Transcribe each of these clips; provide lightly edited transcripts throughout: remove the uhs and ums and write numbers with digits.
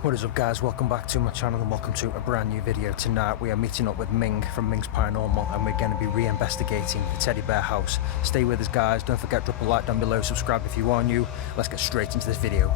What is up guys, welcome back to my channel and welcome to a brand new video. Tonight we are meeting up with Ming from Ming's Paranormal and we're going to be re-investigating the teddy bear house. Stay with us guys, don't forget to drop a like down below, subscribe if you are new. Let's get straight into this video.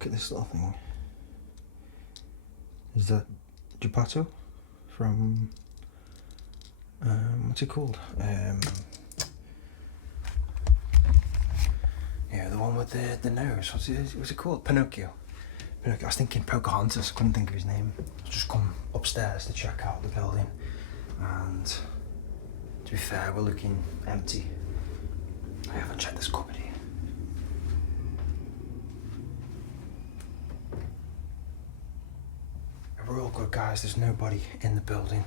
Look at this little thing. Is that Geppetto from what's it called? Yeah, the one with the nose. What's it called? Pinocchio. I was thinking Pocahontas. Couldn't think of his name. I've just come upstairs to check out the building, and to be fair, we're looking empty. I haven't checked this cupboard here. We're all good guys, there's nobody in the building.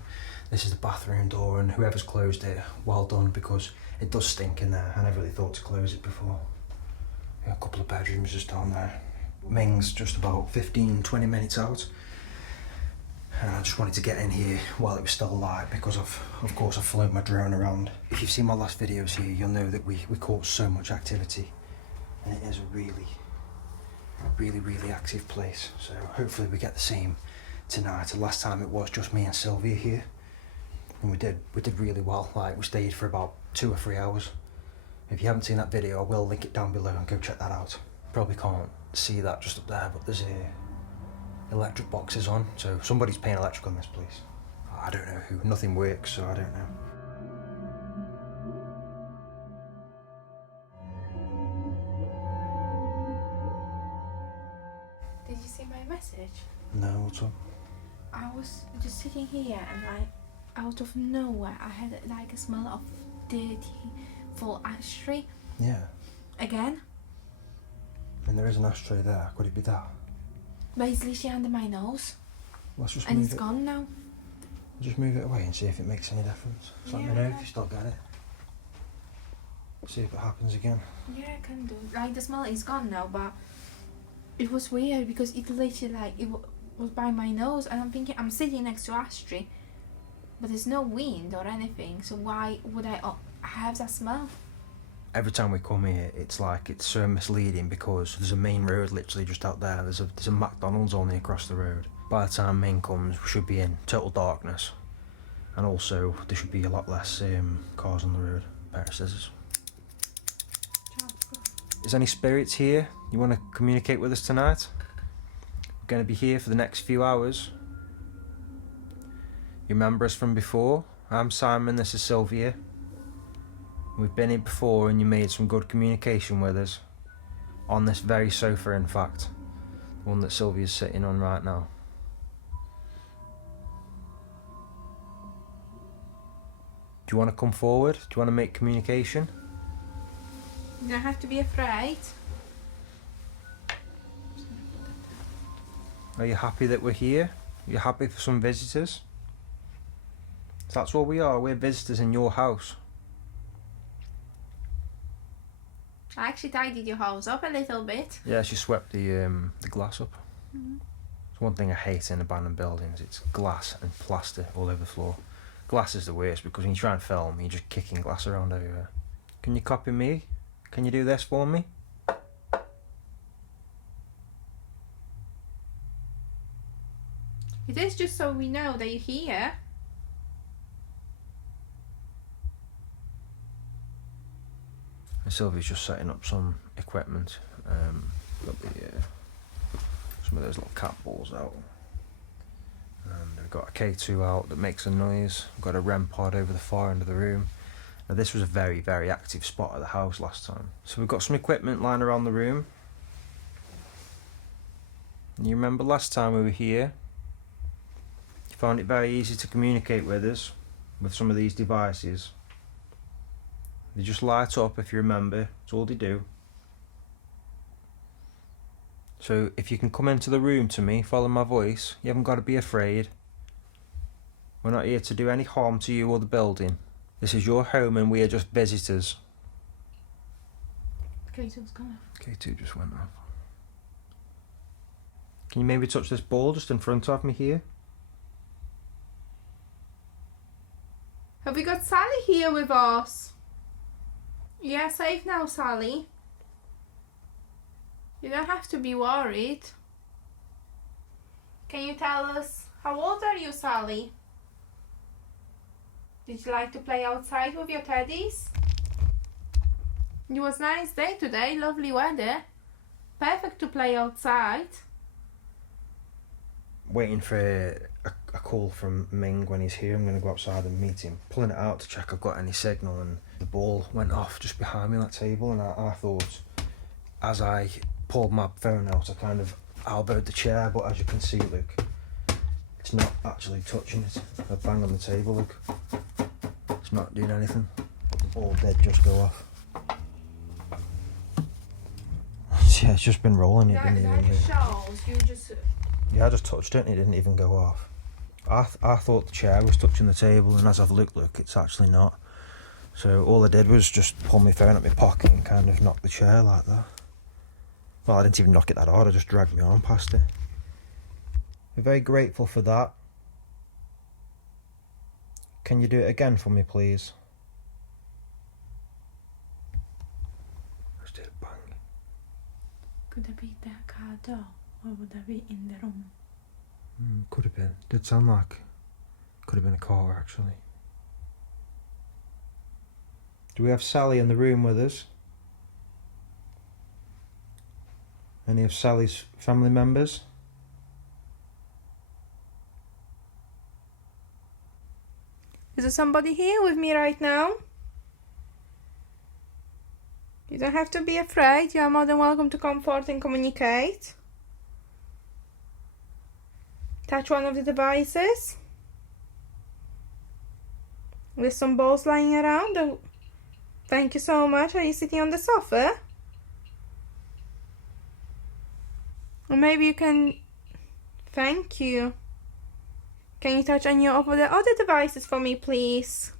This is the bathroom door and whoever's closed it, well done, because it does stink in there. I never really thought to close it before. A couple of bedrooms just down there. Ming's just about 15-20 minutes out. And I just wanted to get in here while it was still light because of course I've flown my drone around. If you've seen my last videos here, you'll know that we caught so much activity. And it is a really active place. So hopefully we get the same tonight. The last time it was just me and Sylvia here, and we did really well. Like, we stayed for about 2 or 3 hours. If you haven't seen that video, I will link it down below and go check that out. Probably can't see that just up there, but there's electric boxes on, so somebody's paying electric on this place. I don't know who. Nothing works, so I don't know. Did you see my message? No, what's up? I was just sitting here and like out of nowhere I had like a smell of dirty full ashtray. Yeah. Again? And there is an ashtray there. Could it be that? But it's literally under my nose. Let's just and move it's it. gone now. Just move it away and see if it makes any difference. Just let me know if you still get it. See if it happens again. Yeah, I can do. Like, the smell is gone now, but it was weird because it literally like was by my nose, and I'm thinking I'm sitting next to ashtray, but there's no wind or anything, so why would I have that smell? Every time we come here, it's like it's so misleading because there's a main road literally just out there. There's a McDonald's only across the road. By the time Ming comes, we should be in total darkness, and also there should be a lot less cars on the road. Pair of scissors. Is any spirits here? You want to communicate with us tonight? We're going to be here for the next few hours. You remember us from before? I'm Simon, this is Sylvia. We've been here before and you made some good communication with us. On this very sofa, in fact. The one that Sylvia's sitting on right now. Do you want to come forward? Do you want to make communication? You don't have to be afraid. Are you happy that we're here? Are you happy for some visitors? That's what we are, we're visitors in your house. I actually tidied your house up a little bit. Yeah, she swept the glass up. It's one thing I hate in abandoned buildings, it's glass and plaster all over the floor. Glass is the worst because when you try and film, you're just kicking glass around everywhere. Can you copy me? Can you do this for me? It is just so we know that you're here. And Sylvia's just setting up some equipment. Got some of those little cat balls out. And we've got a K2 out that makes a noise. We've got a REM pod over the far end of the room. Now this was a very active spot at the house last time. So we've got some equipment lying around the room. And you remember last time we were here, you found it very easy to communicate with us with some of these devices. They just light up if you remember, that's all they do. So if you can come into the room to me, follow my voice, you haven't got to be afraid. We're not here to do any harm to you or the building. This is your home and we are just visitors. K2's gone off. K2 just went off. Can you maybe touch this ball just in front of me here? Have we got Sally here with us? Yeah, safe now, Sally. You don't have to be worried. Can you tell us, how old are you, Sally? Did you like to play outside with your teddies? It was a nice day today, lovely weather. Perfect to play outside. Waiting for a call from Ming when he's here. I'm going to go outside and meet him. Pulling it out to check I've got any signal, and the ball went off just behind me on that table, and I thought, as I pulled my phone out, I kind of elbowed the chair, but as you can see, look, it's not actually touching it. I bang on the table, look. It's not doing anything. The ball did just go off. Yeah, it's just been rolling. It didn't even just shows you just... Yeah, I just touched it and it didn't even go off. I thought the chair was touching the table, and as I've looked, it's actually not. So all I did was just pull my phone out my pocket and kind of knock the chair like that. Well, I didn't even knock it that hard, I just dragged my arm past it. We're very grateful for that. Can you do it again for me, please? Just did a bang. Could it be that car door, or would that be in the room? Could have been. Did sound like could have been a car, actually. Do we have Sally in the room with us? Any of Sally's family members? Is there somebody here with me right now? You don't have to be afraid. You are more than welcome to come forth and communicate. Touch one of the devices. There's some balls lying around. Oh, thank you so much. Are you sitting on the sofa? Or maybe you can... Thank you. Can you touch any of the other devices for me, please?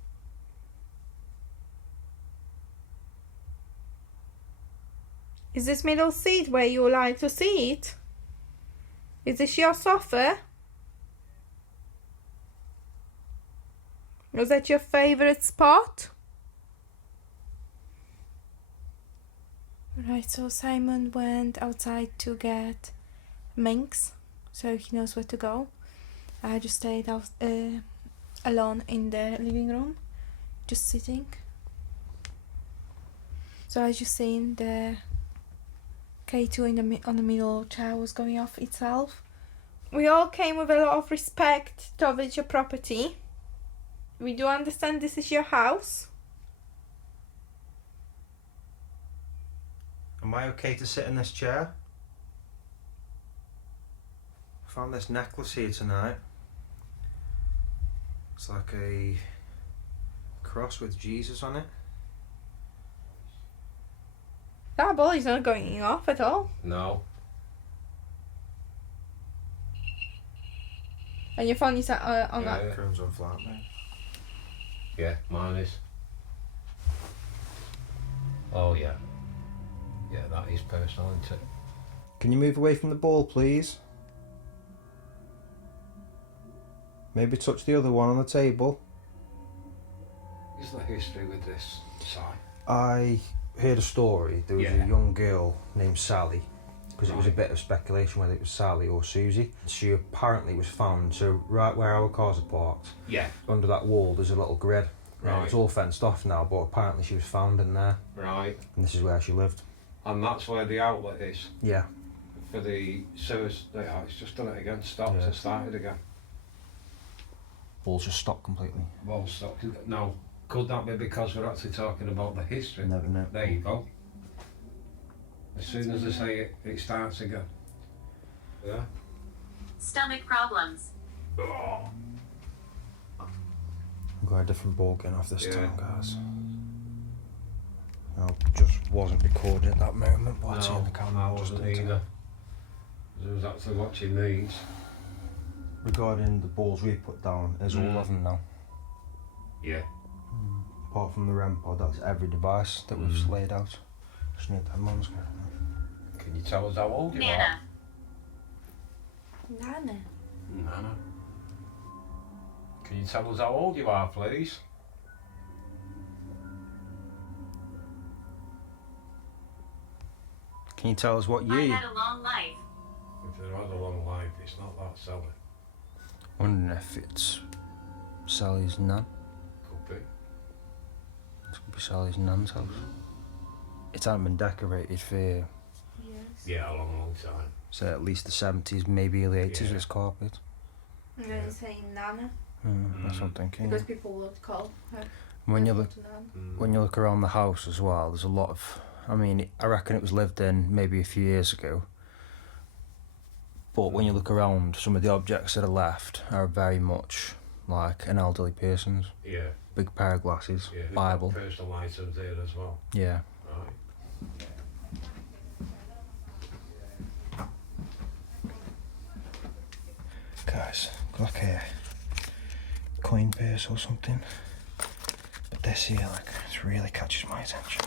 Is this middle seat where you like to sit? Is this your sofa? Was that your favorite spot? Right, so Simon went outside to get minks, so he knows where to go. I just stayed out alone in the living room, just sitting. So I just seen the K2 on the middle chair was going off itself. We all came with a lot of respect towards your property. We do understand this is your house. Am I okay to sit in this chair? I found this necklace here tonight. It's like a cross with Jesus on it. That ball is not going off at all. No. And your phone is on that. Yeah. Chrome's on flat, mate. Yeah, mine is. Oh yeah. Yeah, that is personal, isn't it? Can you move away from the ball, please? Maybe touch the other one on the table. Is there history with this site? I heard a story. There was a young girl named Sally, because it was a bit of speculation whether it was Sally or Susie. She apparently was found, so right where our cars are parked, under that wall there's a little grid. Right. It's all fenced off now, but apparently she was found in there. Right. And this is where she lived. And that's where the outlet is? Yeah. For the sewers, it's just done it again, stopped and started again. Ball's just stopped completely. Well stopped. Now, could that be because we're actually talking about the history? Never know. There you go. As soon as I say it, it starts again. Yeah? Stomach problems. I've got a different ball getting off this time, guys. I just wasn't recording at that moment, but I see in the camera. I wasn't either. I was actually watching these. Regarding the balls we put down, there's all of them now. Yeah. Apart from the REM pod, that's every device that we've laid out. Just need that mum's going. Can you tell us how old you Nana. Nana. are? Nana. Can you tell us how old you are, please? Can you tell us what I year? had a long life. If they had a long life, it's not that Sally. Wondering if it's Sally's nan. Could be. It could be Sally's nan's house. It hadn't been decorated for, Yes. Yeah, a long time. so at least the 70s, maybe early 80s Yeah. this carpet. I'm going to say Nana That's what I'm thinking. because people would call her. When you look, Nana. when you look around the house as well, there's a lot of. I mean, I reckon it was lived in maybe a few years ago. But when you look around, some of the objects that are left are very much like an elderly person's. Yeah. Big pair of glasses, Yeah. they've got Bible. personal items there as well. Yeah. Right. Guys, like a coin purse or something. But this here, like, it really catches my attention.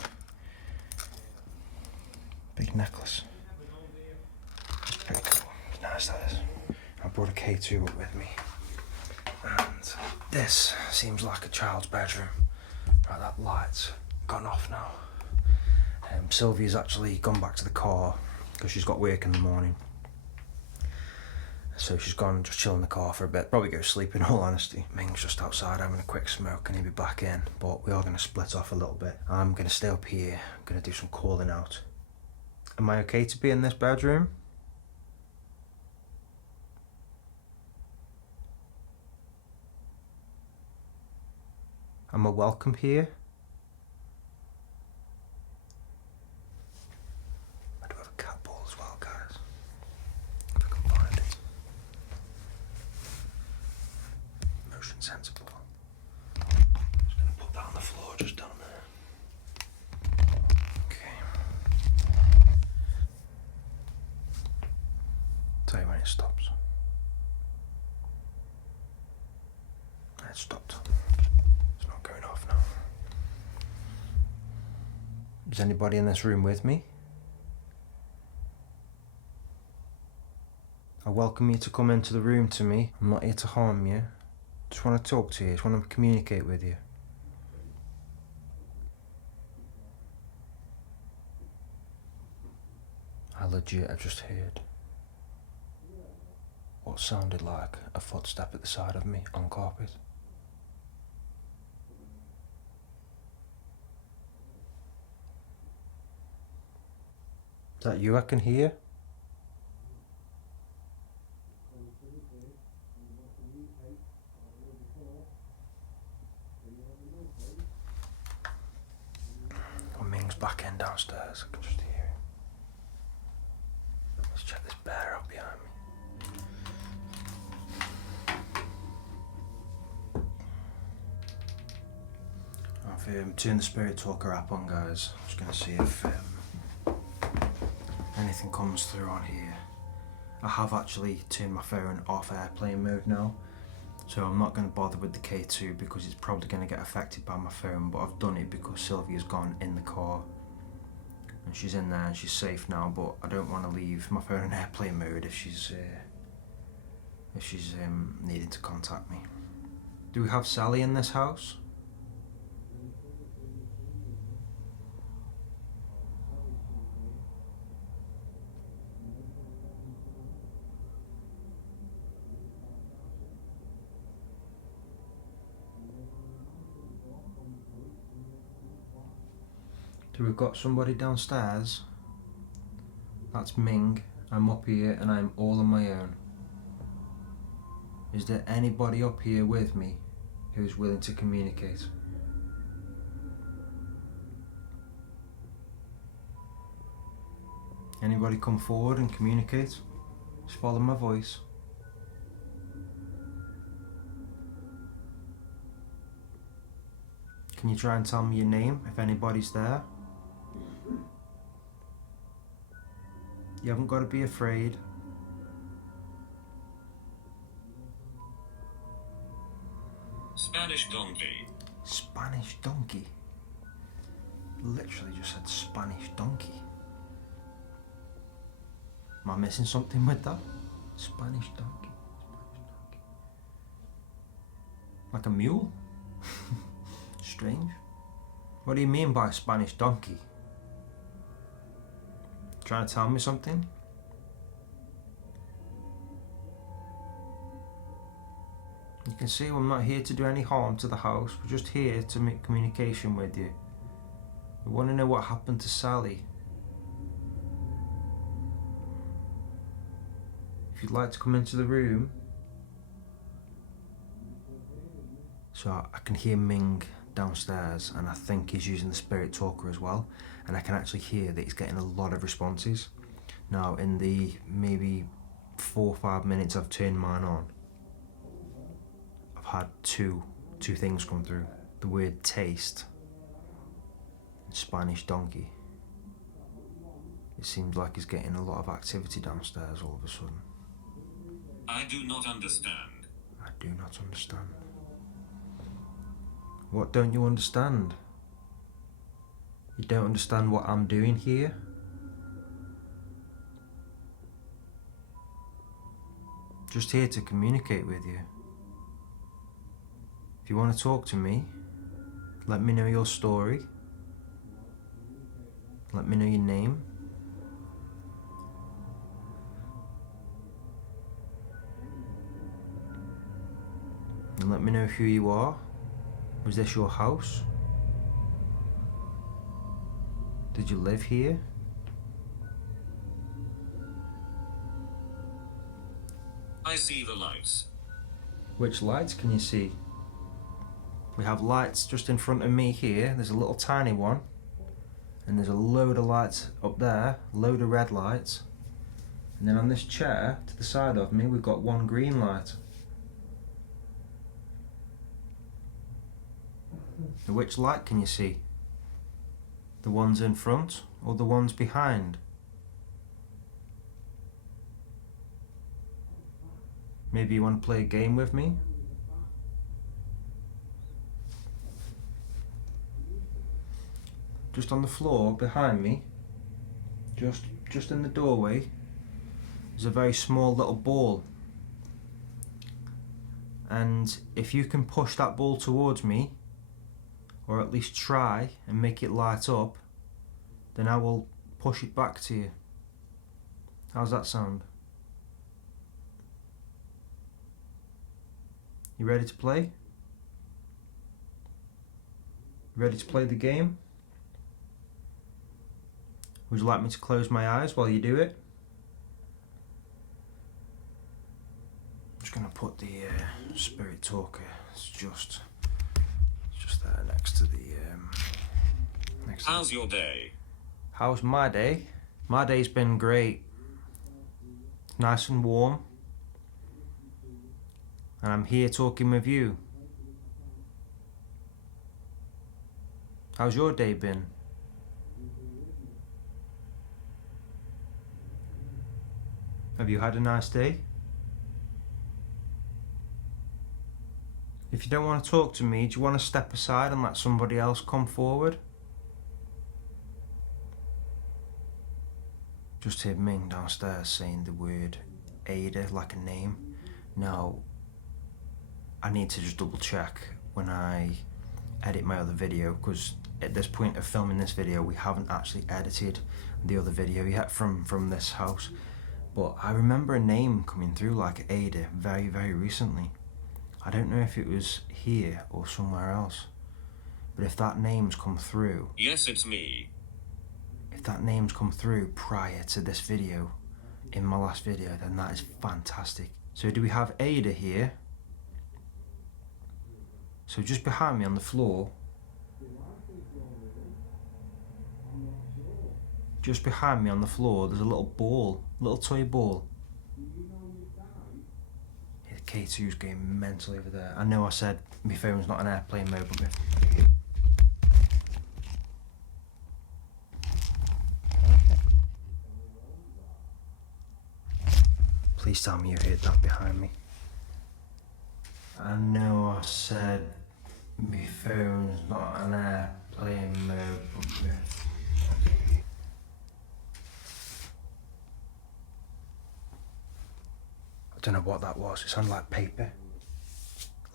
Big necklace. It's pretty cool. Nice that is. I brought a K2 up with me. And this seems like a child's bedroom. Right, that light's gone off now. Sylvia's actually gone back to the car because she's got work in the morning. So she's gone, just chill in the car for a bit. Probably go sleep in all honesty. Ming's just outside having a quick smoke and he'll be back in. But we are going to split off a little bit. I'm going to stay up here. I'm going to do some calling out. Am I okay to be in this bedroom? Am I welcome here? I do have a cat ball as well, guys. If I can find it. Motion sensible. Just gonna put that on the floor just down there. Okay. Tell you when it stops. It stopped. It's not going off now. Is anybody in this room with me? I welcome you to come into the room to me. I'm not here to harm you. Just want to talk to you. Just want to communicate with you. I legit have just heard what sounded like a footstep at the side of me on carpet. Is that you I can hear? Oh, Ming's back in downstairs. I can just hear him. Let's check this bear out behind me. I've turned the Spirit Talker app on, guys. I'm just going to see if anything comes through on here. I have actually turned my phone off airplane mode now, so I'm not going to bother with the K2 because it's probably going to get affected by my phone, but I've done it because Sylvia's gone in the car and she's in there and she's safe now, but I don't want to leave my phone in airplane mode if she's needing to contact me. Do we have Sally in this house? So we've got somebody downstairs. That's Ming. I'm up here and I'm all on my own. Is there anybody up here with me who's willing to communicate? Anybody come forward and communicate? Just follow my voice. Can you try and tell me your name if anybody's there? You haven't got to be afraid. Spanish donkey. Literally just said Spanish donkey. Am I missing something with that? Spanish donkey. Like a mule? Strange. What do you mean by Spanish donkey? Trying to tell me something? You can see I'm not here to do any harm to the house. We're just here to make communication with you. We want to know what happened to Sally. If you'd like to come into the room. So I can hear Ming downstairs, and I think he's using the spirit talker as well, and I can actually hear that he's getting a lot of responses. Now in the maybe 4 or 5 minutes I've turned mine on, I've had two things come through. The word taste and Spanish donkey. It seems like he's getting a lot of activity downstairs all of a sudden. I do not understand. I do not understand. What don't you understand? You don't understand what I'm doing here? Just here to communicate with you. If you want to talk to me, let me know your story. Let me know your name. And let me know who you are. Was this your house? Did you live here? I see the lights. Which lights can you see? We have lights just in front of me here. There's a little tiny one. And there's a load of lights up there, load of red lights. And then on this chair to the side of me, we've got one green light. Which light can you see? The ones in front or the ones behind? Maybe you want to play a game with me? Just on the floor behind me, just in the doorway, there's a very small little ball. And if you can push that ball towards me, or at least try and make it light up, then I will push it back to you. How's that sound? You ready to play? Ready to play the game? Would you like me to close my eyes while you do it? I'm just going to put the spirit talker. It's just there next to the. How's your day? How's my day? My day's been great. Nice and warm. And I'm here talking with you. How's your day been? Have you had a nice day? If you don't want to talk to me, do you want to step aside and let somebody else come forward? Just heard Ming downstairs saying the word Ada like a name. Now, I need to just double check when I edit my other video, because at this point of filming this video we haven't actually edited the other video yet from this house. But I remember a name coming through like Ada very, very recently. I don't know if it was here or somewhere else. But if that name's come through... Yes, it's me. If that name's come through prior to this video, in my last video, then that is fantastic. So do we have Ada here? So just behind me on the floor... Just behind me on the floor, there's a little ball, little toy ball. Yeah, K2's going mental over there. I know I said my phone's not on airplane mode, but please tell me you heard that behind me. I know I said My phone's not on airplane mode. I don't know what that was. It sounded like paper.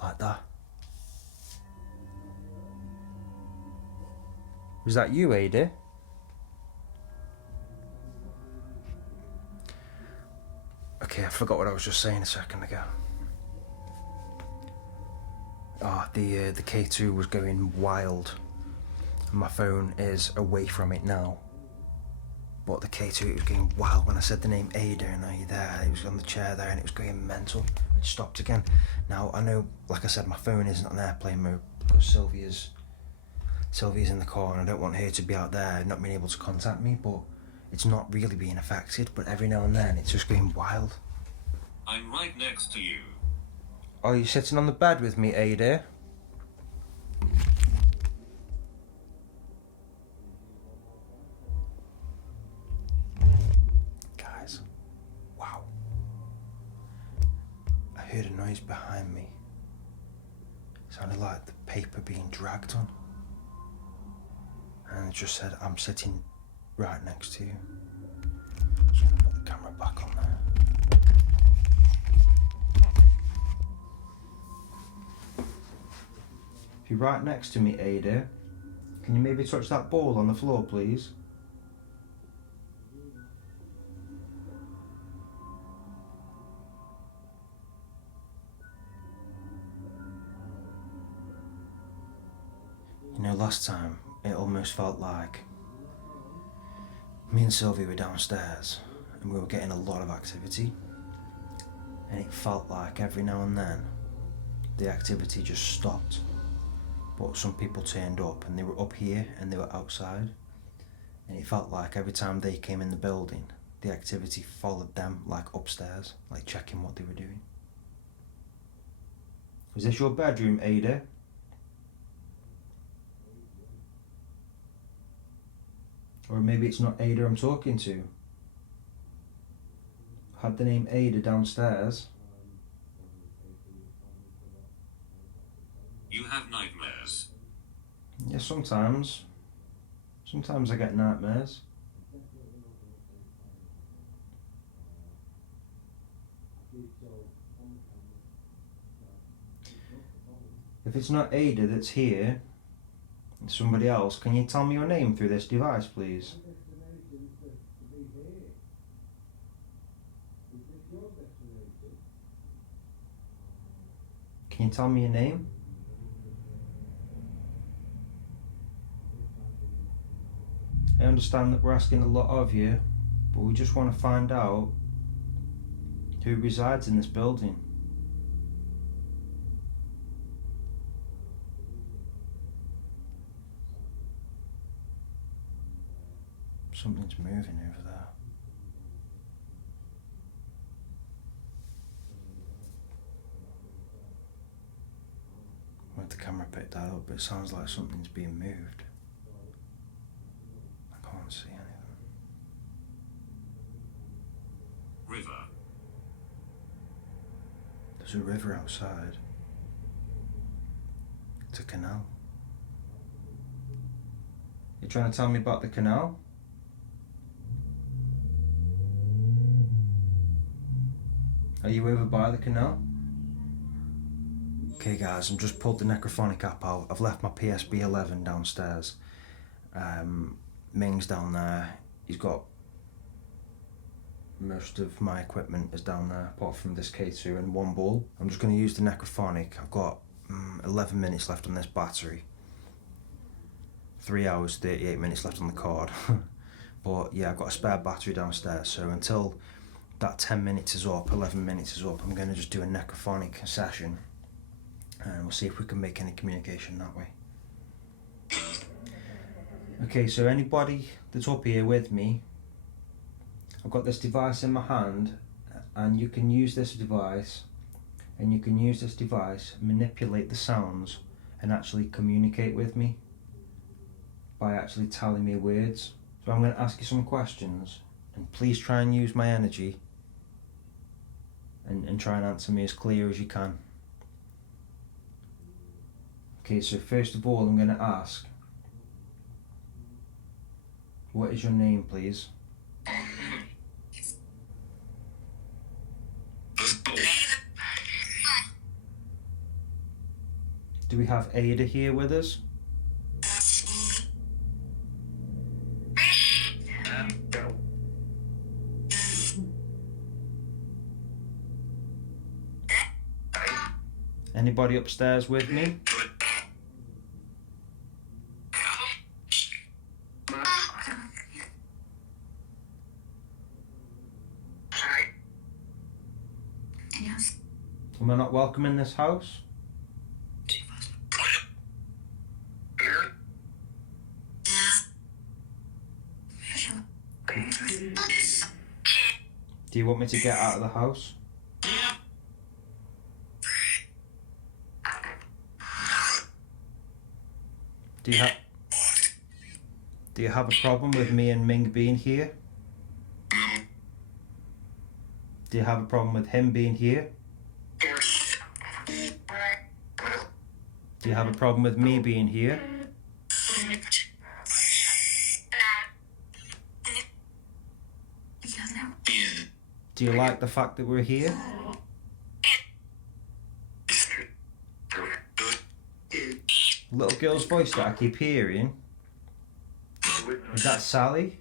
Like that. Was that you, Ada? Okay, I forgot what I was just saying a second ago. The K2 was going wild. My phone is away from it now. But the K2, it was going wild when I said the name Ada and are you there? It was on the chair there and it was going mental. It stopped again. Now, I know, like I said, my phone isn't on airplane mode because Sylvia's in the car and I don't want her to be out there not being able to contact me, but it's not really being affected, but every now and then it's just going wild. I'm right next to you. Are you sitting on the bed with me, Ada? Guys, wow. I heard a noise behind me. It sounded like the paper being dragged on. And it just said, I'm sitting right next to you. Just gonna put the camera back on there. If you're right next to me, Ada, can you maybe touch that ball on the floor, please? You know, last time, it almost felt like me and Sylvia were downstairs and we were getting a lot of activity. And it felt like every now and then, the activity just stopped. But some people turned up and they were up here and they were outside. And it felt like every time they came in the building, the activity followed them like upstairs, like checking what they were doing. Is this your bedroom, Ada? Or maybe it's not Ada I'm talking to. Had the name Ada downstairs. You have nightmares. Yeah, sometimes. Sometimes I get nightmares. If it's not Ada that's here, it's somebody else, can you tell me your name through this device, please? Can you tell me your name? I understand that we're asking a lot of you, but we just want to find out who resides in this building. Something's moving over there. With the camera picked that up, it sounds like something's being moved. I can't see anything. River. There's a river outside. It's a canal. You trying to tell me about the canal? Are you over by the canal? Okay guys, I've just pulled the ᴄᴏᴛᴏ app out. I've left my PSB 11 downstairs. Ming's down there. He's got most of my equipment is down there, apart from this K2 and one ball. I'm just going to use the ᴄᴏᴛᴏ. I've got 11 minutes left on this battery. 3 hours, 38 minutes left on the card. But yeah, I've got a spare battery downstairs, so until that 10 minutes is up, 11 minutes is up, I'm going to just do a ᴄᴏᴛᴏ session and we'll see if we can make any communication that way. Okay, so anybody that's up here with me, I've got this device in my hand, and you can use this device manipulate the sounds and actually communicate with me by actually telling me words. So I'm going to ask you some questions, and please try and use my energy and try and answer me as clear as you can. Okay, so first of all I'm going to ask, what is your name, please? Do we have Ada here with us? Anybody upstairs with me? Am I not welcome in this house? Do you want me to get out of the house? Do you have a problem with me and Ming being here? Do you have a problem with him being here? Do you have a problem with me being here? Do you like the fact that we're here? Little girl's voice that I keep hearing, is that Sally?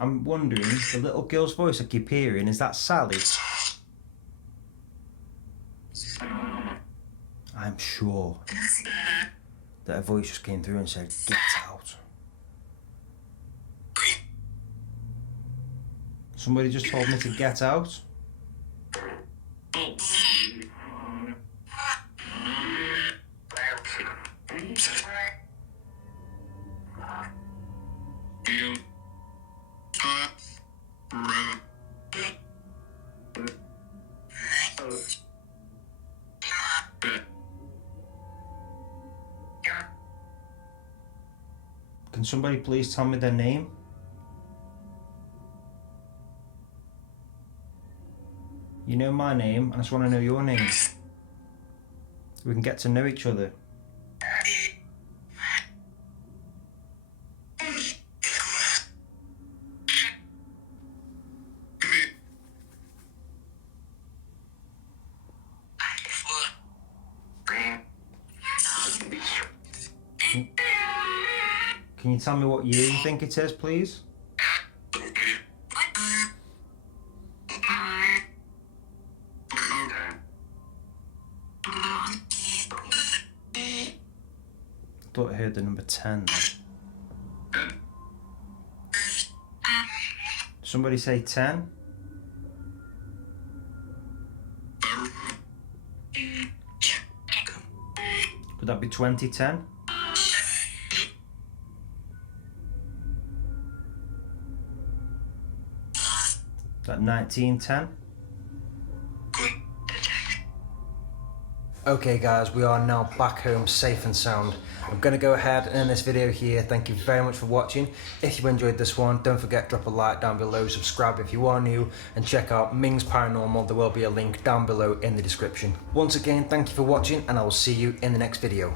I'm wondering, the little girl's voice I keep hearing, is that Sally? I'm sure that a voice just came through and said, "Get out." Somebody just told me to get out. Can somebody please tell me their name? You know my name, I just want to know your name. We can get to know each other. Can you tell me what year you think it is, please? Thought I heard the number 10. Somebody say 10. Could that be 2010? That 1910? Okay guys, we are now back home safe and sound. I'm going to go ahead and end this video here. Thank you very much for watching. If you enjoyed this one, don't forget drop a like down below, subscribe if you are new, and check out Ming's Paranormal. There will be a link down below in the description. Once again, thank you for watching, and I will see you in the next video.